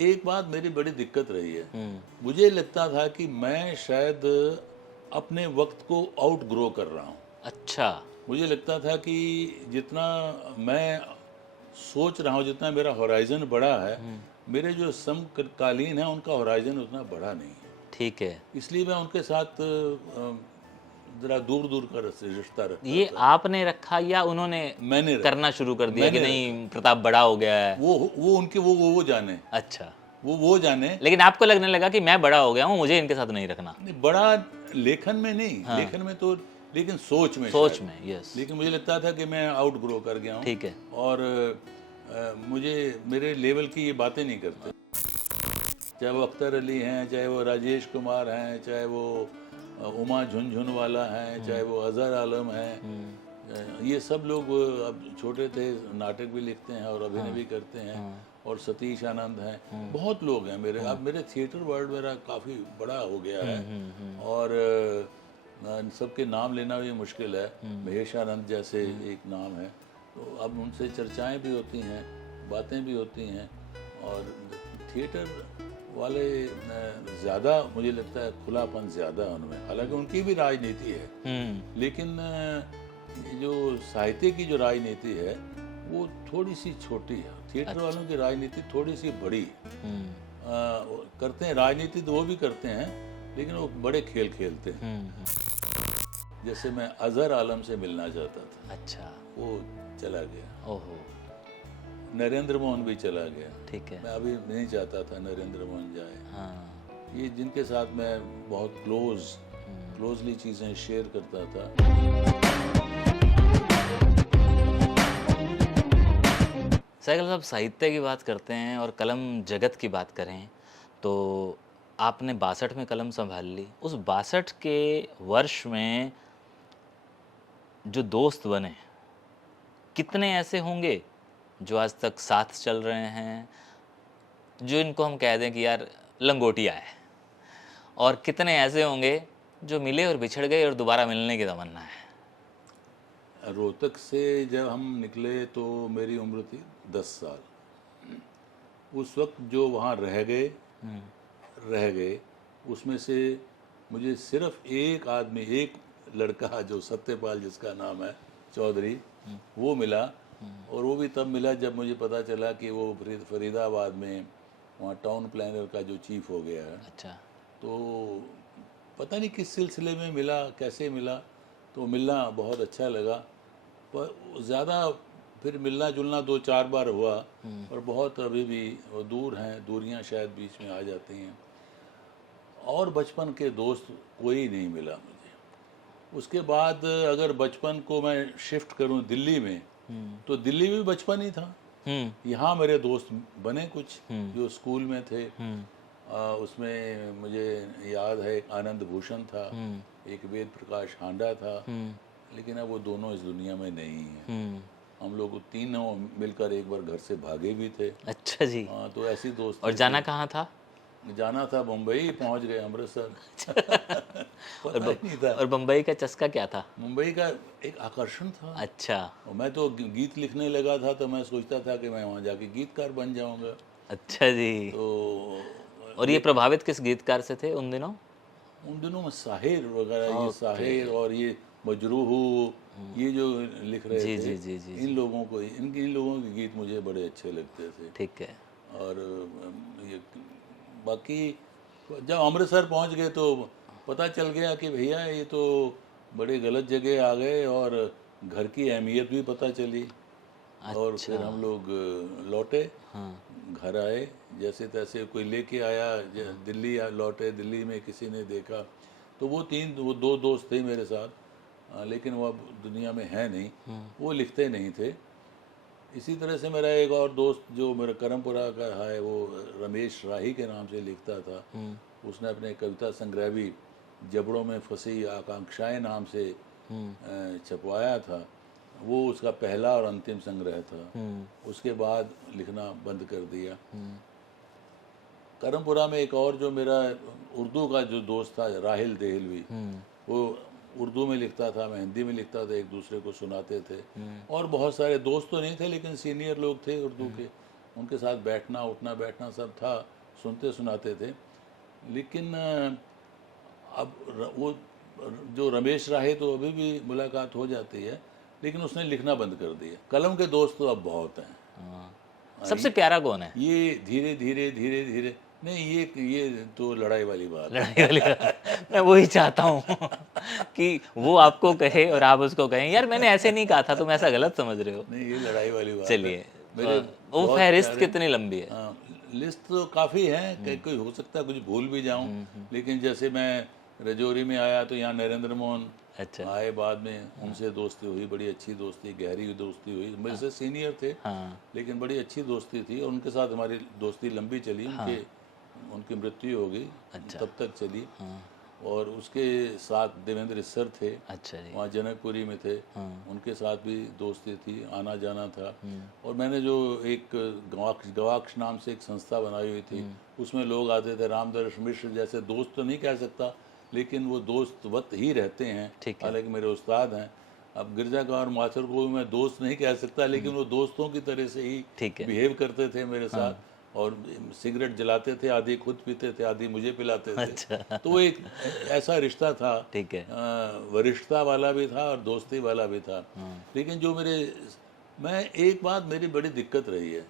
एक बात मेरी बड़ी दिक्कत रही है, मुझे लगता था कि मैं शायद अपने वक्त को आउट ग्रो कर रहा हूँ। अच्छा। मुझे लगता था कि जितना मैं सोच रहा हूँ, जितना मेरा होराइजन बड़ा है, मेरे जो समकालीन है उनका होराइजन उतना बड़ा नहीं है। ठीक है। इसलिए मैं उनके साथ जरा दूर दूर का रिश्ता रखता ये था। आपने रखा या उन्होंने मैंने करना रखा, शुरू कर दिया कि मैंने नहीं प्रताप बड़ा हो गया है? वो उनके वो जाने, अच्छा। वो जाने। लेकिन आपको लगने लगा कि मैं बड़ा हो गया हूँ, मुझे इनके साथ नहीं रखना। नहीं, बड़ा लेखन में नहीं, हाँ। लेखन में तो, लेकिन सोच में सोच शायद। में, यस। लेकिन मुझे लगता था कि मैं आउट ग्रो कर गया हूँ। ठीक है। और मुझे मेरे लेवल की ये बातें नहीं करते, चाहे वो अख्तर अली हैं, चाहे वो राजेश कुमार हैं, चाहे वो उमा झुनझुनवाला हैं, चाहे वो अजहर आलम हैं। ये सब लोग अब छोटे थे, नाटक भी लिखते हैं और अभिनय भी करते हैं। और सतीश आनंद हैं, बहुत लोग हैं मेरे। अब मेरे थिएटर वर्ल्ड मेरा काफ़ी बड़ा हो गया है। और इन सबके नाम लेना भी मुश्किल है। महेश आनंद जैसे एक नाम है, तो अब उनसे चर्चाएं भी होती हैं, बातें भी होती हैं। और थिएटर वाले ज़्यादा, मुझे लगता है खुलापन ज़्यादा उनमें, हालांकि उनकी भी राजनीति है, लेकिन जो साहित्य की जो राजनीति है वो थोड़ी सी छोटी है। थिएटर वालों की राजनीति थोड़ी सी बड़ी है। करते हैं राजनीति, तो वो भी करते हैं, लेकिन वो बड़े खेल खेलते हैं। जैसे मैं अजहर आलम से मिलना चाहता था, अच्छा। वो चला गया। ओहो। नरेंद्र मोहन भी चला गया। ठीक है। मैं अभी नहीं चाहता था नरेंद्र मोहन जाए। हाँ। ये जिनके साथ मैं बहुत क्लोजली चीज़ें शेयर करता था। साइकिल साहब, साहित्य की बात करते हैं और कलम जगत की बात करें तो आपने 62 में कलम संभाल ली। उस 62 के वर्ष में जो दोस्त बने, कितने ऐसे होंगे जो आज तक साथ चल रहे हैं, जो इनको हम कह दें कि यार लंगोटिया है, और कितने ऐसे होंगे जो मिले और बिछड़ गए और दोबारा मिलने की तमन्ना है? रोहतक से जब हम निकले तो मेरी उम्र थी 10 साल। उस वक्त जो वहाँ रह गए उसमें से मुझे सिर्फ एक आदमी, एक लड़का जो सत्यपाल जिसका नाम है चौधरी, वो मिला। और वो भी तब मिला जब मुझे पता चला कि वो फरीदाबाद में वहाँ टाउन प्लानर का जो चीफ हो गया है। अच्छा। तो पता नहीं किस सिलसिले में मिला, कैसे मिला, तो मिलना बहुत अच्छा लगा। पर ज़्यादा फिर मिलना जुलना 2-4 बार हुआ, और बहुत अभी भी वो दूर हैं, दूरियां शायद बीच में आ जाती हैं। और बचपन के दोस्त कोई नहीं मिला मुझे। उसके बाद अगर बचपन को मैं शिफ्ट करूं दिल्ली में, तो दिल्ली में बचपन ही था। यहाँ मेरे दोस्त बने कुछ जो स्कूल में थे। उसमें मुझे याद है एक आनंद भूषण था, एक वेद प्रकाश हांडा था, लेकिन अब वो दोनों इस दुनिया में नहीं हैं। हम लोग तीनों मिलकर एक बार घर से भागे भी थे। अच्छा जी। हाँ, तो ऐसी दोस्त। और जाना कहाँ था? जाना था मुंबई, पहुंच गए अमृतसर। पता ही नहीं था। और बम्बई का चस्का क्या था? मुंबई का एक आकर्षण था। अच्छा। और मैं तो गीत लिखने लगा था, तो मैं सोचता था कि मैं वहाँ जाके गीतकार बन जाऊंगा। अच्छा जी। तो और ये प्रभावित किस गीतकार से थे उन दिनों? उन दिनों में साहिर वगैरह, ये साहिर और ये मजरूह, ये जो लिख रहे जी, थे, जी, जी, जी, इन लोगों को, इन लोगों के गीत मुझे बड़े अच्छे लगते थे। ठीक है। और ये बाकी जब अमृतसर पहुंच गए तो पता चल गया कि भैया ये तो बड़े गलत जगह आ गए, और घर की अहमियत भी पता चली। और फिर हम लोग लौटे, घर आए, जैसे तैसे कोई लेके आया, दिल्ली लौटे। दिल्ली में किसी ने देखा, तो वो दो दोस्त थे मेरे साथ, लेकिन वो अब दुनिया में है नहीं, वो लिखते नहीं थे। इसी तरह से मेरा एक और दोस्त जो मेरा करमपुरा का है, वो रमेश राही के नाम से लिखता था। उसने अपने कविता संग्रह भी जबड़ों में फंसी आकांक्षाएं नाम से छपवाया था। वो उसका पहला और अंतिम संग्रह था। उसके बाद लिखना बंद कर दिया। करमपुरा में एक और जो मेरा उर्दू का जो दोस्त था, राहिल देहलवी, वो उर्दू में लिखता था, मैं हिंदी में लिखता था, एक दूसरे को सुनाते थे। और बहुत सारे दोस्त तो नहीं थे, लेकिन सीनियर लोग थे उर्दू के, उनके साथ बैठना उठना बैठना सब था, सुनते सुनाते थे। लेकिन अब वो जो रमेश राहे तो अभी भी मुलाकात हो जाती है, लेकिन उसने लिखना बंद कर दिया। कलम के दोस्त तो अब बहुत हैं। हाँ। सबसे प्यारा कौन है? ये धीरे धीरे धीरे धीरे नहीं, ये तो लड़ाई वाली बात है। लड़ाई वाली बात। मैं वही चाहता हूँ कि वो आपको कहे और आप उसको कहें। यार मैंने ऐसे नहीं कहा था, तुम ऐसा गलत समझ रहे हो। नहीं, ये लड़ाई वाली बात चलिए, है। मेरे वो बहुत फहरिस्त प्यारे, कितनी लंबी है? लिस्ट तो काफ़ी है, कहीं कोई हो सकता है कुछ भूल भी जाऊं। लेकिन जैसे मैं रजौरी में आया तो यहाँ नरेंद्र मोहन अच्छा। आए, बाद में उनसे दोस्ती हुई, बड़ी अच्छी दोस्ती, गहरी दोस्ती हुई। मेरे से सीनियर थे, हाँ लेकिन बड़ी अच्छी दोस्ती थी, और उनके साथ हमारी दोस्ती लंबी चली। उनकी मृत्यु हो गई, अच्छा। तब तक चली। हाँ और उसके साथ देवेंद्र इसर थे, अच्छा जी। वहाँ जनकपुरी में थे, हाँ उनके साथ भी दोस्ती थी, आना जाना था। और मैंने जो एक गवाक्ष नाम से एक संस्था बनाई हुई थी, उसमें लोग आते थे। रामदर्श मिश्र जैसे दोस्त तो नहीं कह सकता, लेकिन वो दोस्तवत ही रहते हैं, ठीक है। हालांकि मेरे उस्ताद हैं। अब गिरजा कुमार माथुर को भी मैं दोस्त नहीं कह सकता, लेकिन वो दोस्तों की तरह से ही ठीक है। बिहेव करते थे मेरे साथ। और सिगरेट जलाते थे, आधी खुद पीते थे, आधी मुझे पिलाते थे। अच्छा। तो वो एक ऐसा रिश्ता था, ठीक है। वरिष्ठता वाला भी था और दोस्ती वाला भी था। लेकिन जो मैं एक बात मेरी बड़ी दिक्कत रही है,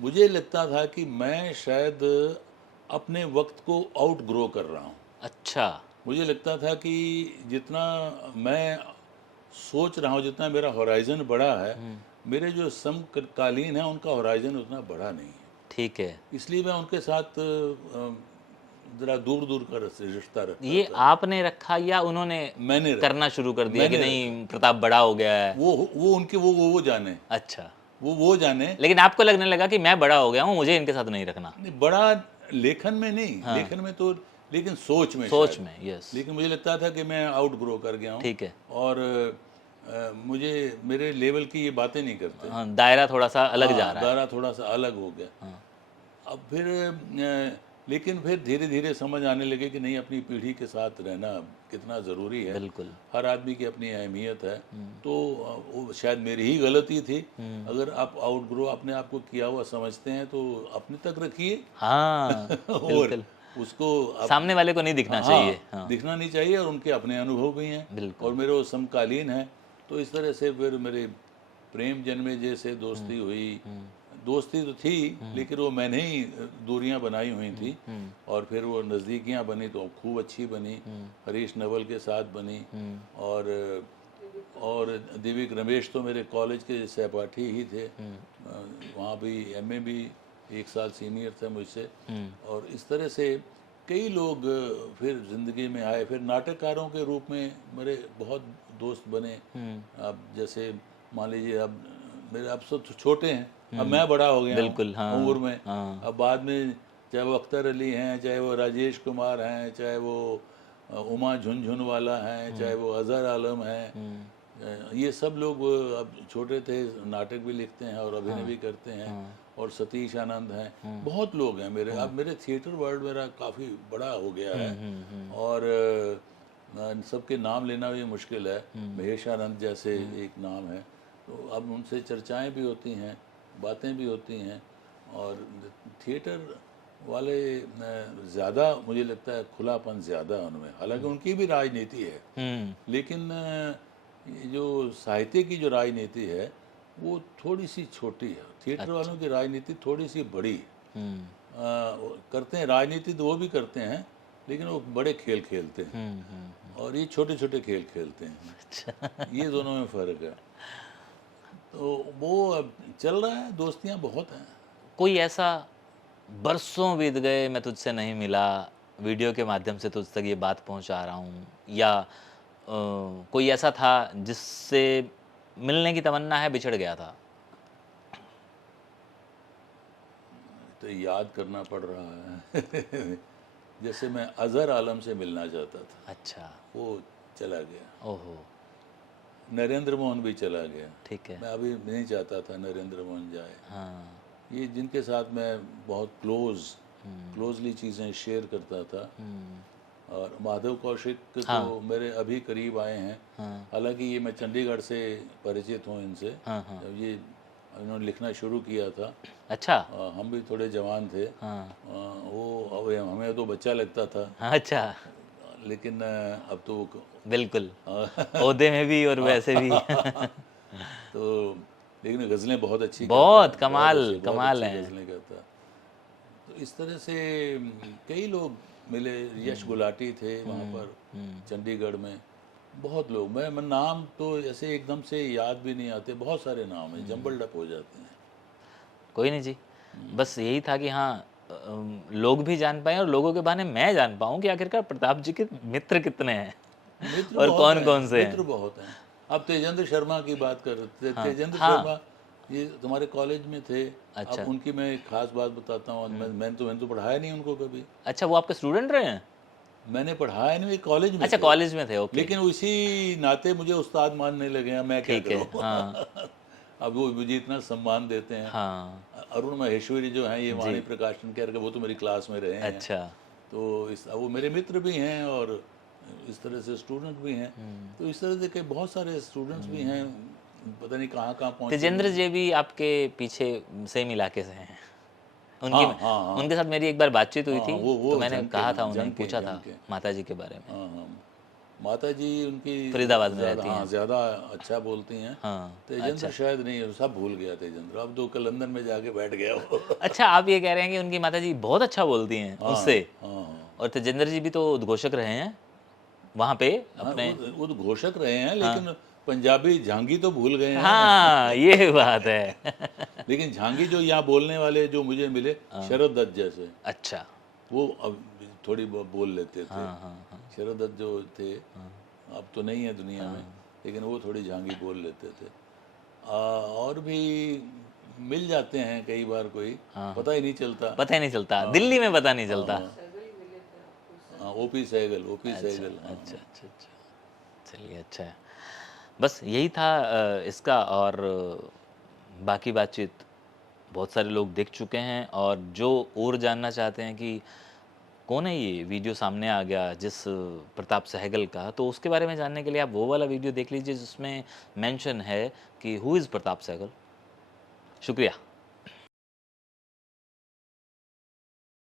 मुझे लगता था कि मैं शायद अपने वक्त को आउट ग्रो कर रहा हूँ। अच्छा। मुझे लगता था कि जितना मैं सोच रहा हूँ, जितना मेरा होराइजन बड़ा है, मेरे जो समकालीन है उनका होराइजन उतना बड़ा नहीं है। ठीक है। इसलिए मैं उनके साथ जरा दूर दूर का रिश्ता रखता ये था। आपने रखा या उन्होंने मैंने रखा। करना शुरू कर दिया कि मैंने नहीं प्रताप बड़ा हो गया है? वो उनके वो जाने, अच्छा। वो जाने। लेकिन आपको लगने लगा कि मैं बड़ा हो गया हूँ, मुझे इनके साथ नहीं रखना। नहीं, बड़ा लेखन में नहीं, लेखन में तो, लेकिन सोच में सोच शायद। में, यस। लेकिन मुझे लगता था कि मैं आउट ग्रो कर गया हूँ। ठीक है। और मुझे मेरे लेवल की ये बातें नहीं करते। हाँ, दायरा थोड़ा सा अलग जा रहा है। दायरा थोड़ा सा अलग हो गया। हाँ। अब फिर लेकिन फिर धीरे धीरे समझ आने लगे कि नहीं, अपनी पीढ़ी के साथ रहना कितना ज़रूरी है। बिल्कुल। हर आदमी की अपनी अहमियत है। तो वो शायद मेरी ही गलती थी। अगर आप आउट ग्रो अपने आप को किया हुआ समझते हैं तो अपने तक रखिए। हाँ और उसको सामने वाले को नहीं दिखना चाहिए। हाँ। दिखना नहीं चाहिए। और उनके अपने अनुभव भी हैं, बिल्कुल। और मेरे वो समकालीन हैं। तो इस तरह से फिर मेरे प्रेम जन्मे जैसे दोस्ती हुई। दोस्ती तो थी, लेकिन वो मैंने ही दूरियां बनाई हुई थी। और फिर वो नज़दीकियां बनी तो खूब अच्छी बनी। हरीश नवल के साथ बनी। और दिव्यक रमेश तो मेरे कॉलेज के सहपाठी ही थे। वहाँ भी एमए भी 1 साल सीनियर थे मुझसे। और इस तरह से कई लोग फिर ज़िंदगी में आए। फिर नाटककारों के रूप में मेरे बहुत दोस्त बने। अब जैसे मान लीजिए, अब मेरे अब सब छोटे हैं, अब मैं बड़ा हो गया बिल्कुल। हाँ। उम्र में। हाँ। अब बाद में चाहे वो अख्तर अली हैं, चाहे वो राजेश कुमार हैं, चाहे वो उमा झुनझुनवाला हैं, चाहे वो अजहर आलम हैं, ये सब लोग अब छोटे थे, नाटक भी लिखते हैं और अभिनय भी करते हैं। और सतीश आनंद हैं, बहुत लोग हैं मेरे। अब मेरे थिएटर वर्ल्ड मेरा काफ़ी बड़ा हो गया है। और सबके नाम लेना भी मुश्किल है। महेश आनंद जैसे एक नाम है। तो अब उनसे चर्चाएं भी होती हैं, बातें भी होती हैं। और थिएटर वाले ज़्यादा, मुझे लगता है खुलापन ज़्यादा उनमें। हालांकि उनकी भी राजनीति है, लेकिन ये जो साहित्य की जो राजनीति है वो थोड़ी सी छोटी है। थिएटर वालों की राजनीति थोड़ी सी बड़ी है। करते हैं राजनीति तो वो भी करते हैं, लेकिन वो बड़े खेल खेलते हैं और ये छोटे छोटे खेल खेलते हैं। ये दोनों में फ़र्क है। तो वो अब चल रहा है, दोस्तियां बहुत हैं। कोई ऐसा बरसों बीत गए मैं तुझसे नहीं मिला, वीडियो के माध्यम से तुझ तक ये बात पहुंचा रहा हूँ, या कोई ऐसा था जिससे मिलने की तमन्ना है, बिछड़ गया था? तो याद करना पड़ रहा है। जैसे मैं अजहर आलम से मिलना चाहता था। अच्छा। वो चला गया। ओहो। नरेंद्र मोहन भी चला गया। ठीक है। मैं अभी नहीं चाहता था नरेंद्र मोहन जाए। हाँ। ये जिनके साथ मैं बहुत क्लोजली चीज़ें शेयर करता था। और माधव कौशिक तो मेरे अभी करीब आए हैं। हालांकि ये मैं चंडीगढ़ से परिचित हूँ इनसे। हाँ। ये इन्होंने लिखना शुरू किया था। अच्छा। हम भी थोड़े जवान थे। हाँ। वो अब हमें तो बच्चा लगता था, हाँ, अच्छा। लेकिन अब तो बिल्कुल, ओहदे में भी और वैसे भी। तो लेकिन गज़लें बहुत अच्छी कहता बहुत है, कमाल बहुत कमाल अच्छी हैं। गज़लें कहता है। तो इस तरह से कई लोग मिले। यश गुलाटी थे वहाँ पर चंडीगढ़ में, बहुत लोग। मैं नाम तो ऐसे एकदम से याद भी नहीं आते, बहुत सारे नाम हैं, जंबल डप हो जाते हैं। कोई नहीं जी, बस यही था कि हाँ लोग भी जान पाएँ और लोगों के बहाने मैं जान पाऊँ कि आखिरकार प्रताप जी के मित्र कितने हैं मित्र और बहुत कौन हैं, कौन से मित्र हैं। बहुत हैं। अब तेजेंद्र शर्मा की बात कर रहे थे, हाँ, तेजेंद्र हाँ, शर्मा ये तुम्हारे कॉलेज में थे। अब अच्छा। उनकी मैं एक खास बात बताता हूँ। मैंने तो पढ़ाया नहीं उनको कभी। अच्छा, वो आपके स्टूडेंट रहे हैं? मैंने पढ़ाया नहीं, कॉलेज में अच्छा, थे। कॉलेज में थे, ओके। लेकिन उसी नाते मुझे उस्ताद मानने लगे हैं, मैं क्या ठीक है, करूँ। हाँ, अब वो मुझे इतना सम्मान देते हैं। हाँ, अरुण माहेश्वरी जो हैं, ये जी, वाणी प्रकाशन कह रहे, वो तो मेरी क्लास में रहे हैं। अच्छा, तो वो मेरे मित्र भी हैं और इस तरह से स्टूडेंट भी हैं। तो इस तरह से के बहुत सारे स्टूडेंट्स भी हैं, पता नहीं कहाँ कहाँ पहुँचे तेजेंद्र हैं। जी भी आपके पीछे सेम इलाके से हैं। हाँ उनकी हाँ हाँ उनके साथ मेरी एक बार बातचीत हुई हाँ, थी, वो तो मैंने जंग के कहा था हैं, उन्हें, जंग के पूछा जंग था के। माताजी के बारे में। हाँ हाँ, माता जी उनकी फरीदाबाद में ज़्यादा, रहती हाँ हैं। ज़्यादा अच्छा बोलती हैं। हाँ, तेजेंद्र अच्छा। शायद नहीं, सब भूल गया तेजेंद्र, अब तो लंदन में जाके बैठ गया वो। अच्छा, आप ये कह रहे हैं कि उनकी माताजी बहुत अच्छा बोलती हैं हाँ उससे, हाँ हाँ और तेजेंद्र जी भी तो उद्घोषक रहे हैं वहाँ पे हाँ, अपने। वो तो घोषक रहे हैं, हाँ, लेकिन पंजाबी झांगी तो भूल गए हैं। हाँ, ये बात है। लेकिन झांगी जो यहाँ बोलने वाले जो मुझे मिले, शरद दत्त जैसे, अच्छा, वो अब थोड़ी बोल लेते थे। हाँ, हाँ, हाँ, शरद दत्त जो थे, अब तो नहीं है दुनिया में, लेकिन वो थोड़ी झांगी बोल लेते थे। और भी मिल जाते हैं कई बार, कोई हाँ। पता ही नहीं चलता। पता ही नहीं चलता, दिल्ली में पता नहीं चलता। हाँ, ओपी सहगल, ओपी अच्छा, सहगल, हाँ। अच्छा, अच्छा, अच्छा। चलिए, अच्छा है। बस यही था इसका, और बाकी बातचीत बहुत सारे लोग देख चुके हैं, और जो और जानना चाहते हैं कि कौन है ये, वीडियो सामने आ गया जिस प्रताप सहगल का, तो उसके बारे में जानने के लिए आप वो वाला वीडियो देख लीजिए जिसमें मेंशन है कि हु इज़ प्रताप सहगल। शुक्रिया।